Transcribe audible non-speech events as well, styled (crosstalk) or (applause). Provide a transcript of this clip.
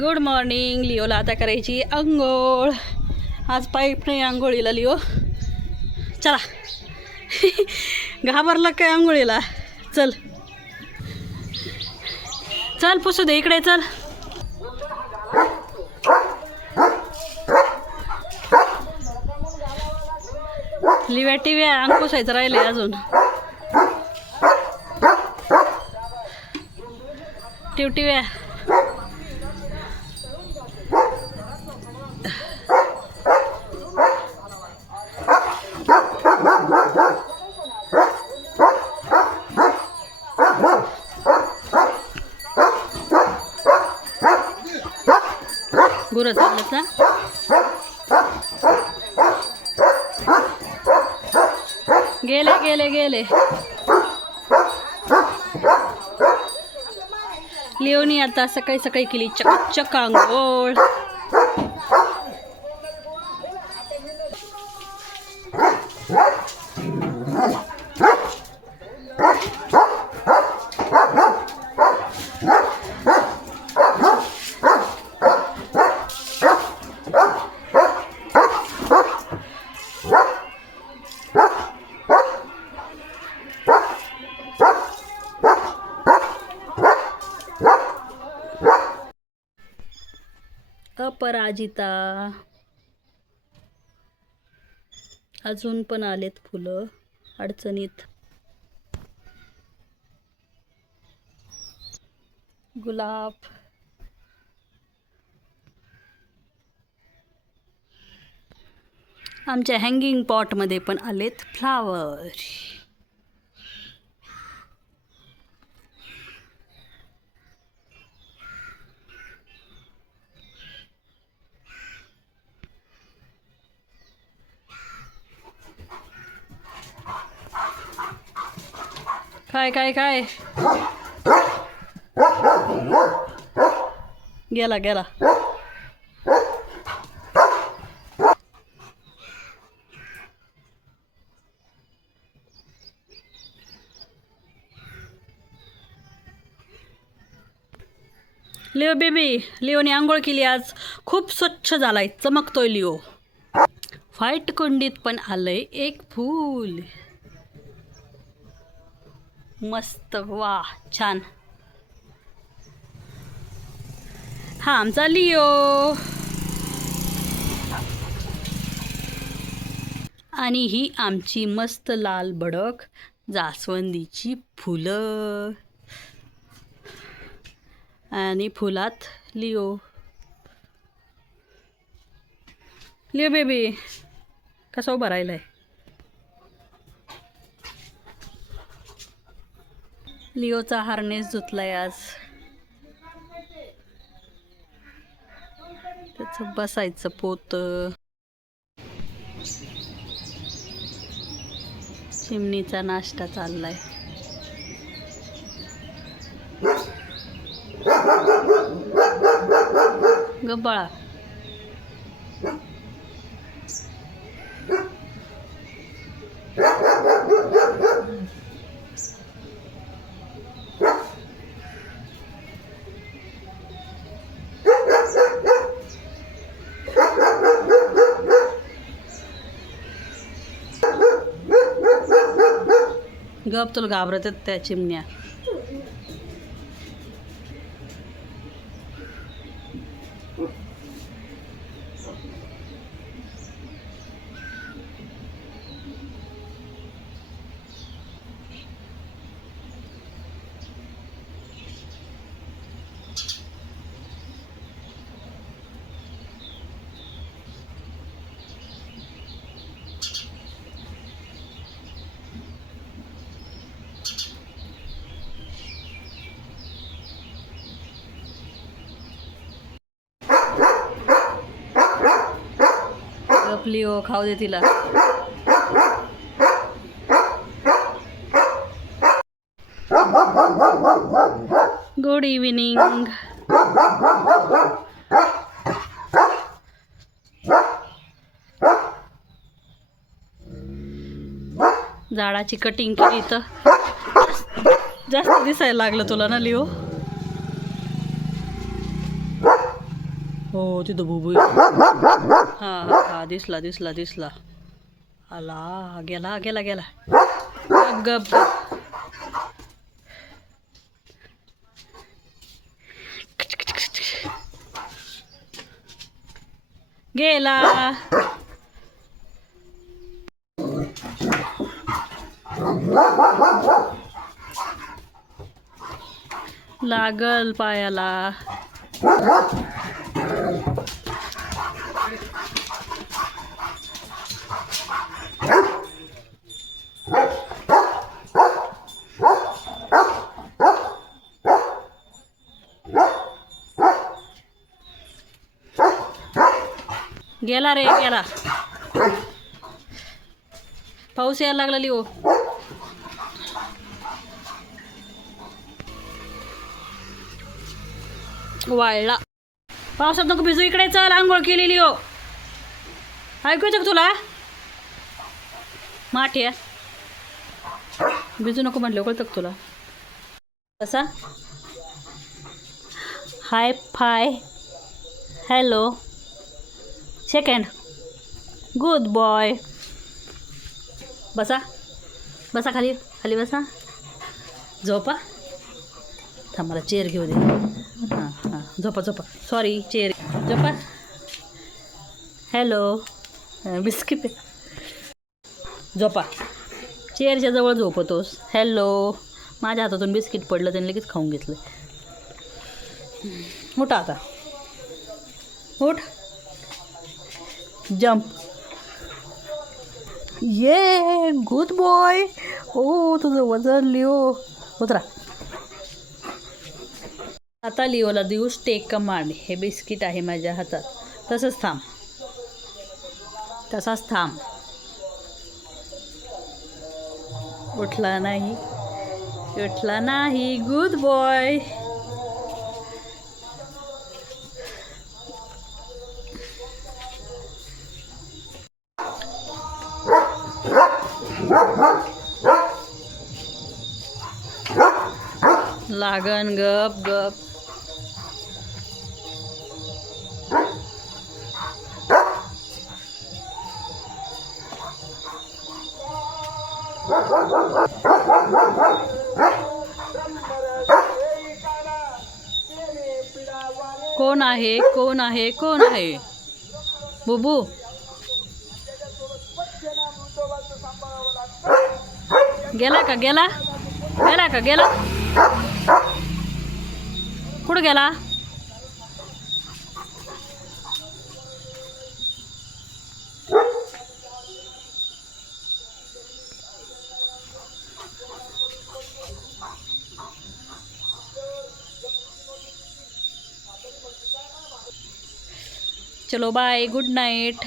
Good morning लिओला आता करायची आंघोळ आज पाईप नाही आंघोळीला लिओ चला. (laughs) घाबरला काय आंघोळीला? चल. चल पुसू दे इकडे चल. लिव्या टिव्या अंग पुसायचं राहिलंय अजून. टिवटिव्या गुरं गेले गेले गेले. लिओनी आता सकाळी सकाळी केली चकचक आंघोळ. अपराजिता अजून पण आलेत फुलं. अडचणीत. गुलाब. आमच्या हँगिंग पॉटमध्ये पण आलेत फ्लावर काय काय काय गेला गेला लिओ बेबी लिओने आंघोळ केली आज. खूप स्वच्छ झालाय. चमकतोय लिओ व्हाईट कुंडीत पण आलंय एक फूल. मस्त वा छान. हा आमचा लिओ. आणि ही आमची मस्त लाल भडक जास्वंदीची फुलं. आणि फुलात लिओ. लिओ बेबी कसा उभा आहे लिओचा हार्नेस धुतलाय आज. त्याचं बसायचं पोत. चिमणीचा नाश्ता चाललाय. गबाळा गप तुला घाबरत त्या चिमण्या. गप लिओ हो, खाऊ दे तिला. गुड इव्हिनिंग झाडाची कटिंग केली तर. जास्त दिसायला लागलं तुला ना लिओ? हो तिथं भुबू हा हा दिसला दिसला दिसला. आला गेला गेला गेला. गप गप. गेला. लागल पायाला. गेला रे गेला. पाऊस यायला लागला लिओ. वाळला. पावसात नको भिजू इकडे चल आंघोळ केलेली हो ऐकू येतं तुला? माठी भिजू नको म्हटलं कळतं तुला? कसा? Hi five. Hello. Second good boy बसा. बसा खाली. खाली बसा. झोपा. थांब मला चेअर घेऊ दे. हां हां. झोपा झोपा. सॉरी चेअर झोपा. हॅलो बिस्किट झोपा. चेअरच्या जवळ झोपतोस. हॅलो माझ्या हातातून बिस्किट पडलं त्याने लगेच खाऊन घेतलं उठा आता. उठ. जंप ये गुड बॉय हो तुझं वजन लिओ उतरा. आता लिओला देऊ स्टेक कमांड हे बिस्किट आहे माझ्या हातात. तसंच थांब. तसाच थांब. उठला नाही. उठला नाही. गुड बॉय लागन गप गप. कोण आहे? कोण आहे? कोण आहे? बुबू. गेला का? गेला? गेला का? गेला? कुठं गेला? चलो बाय गुड नाईट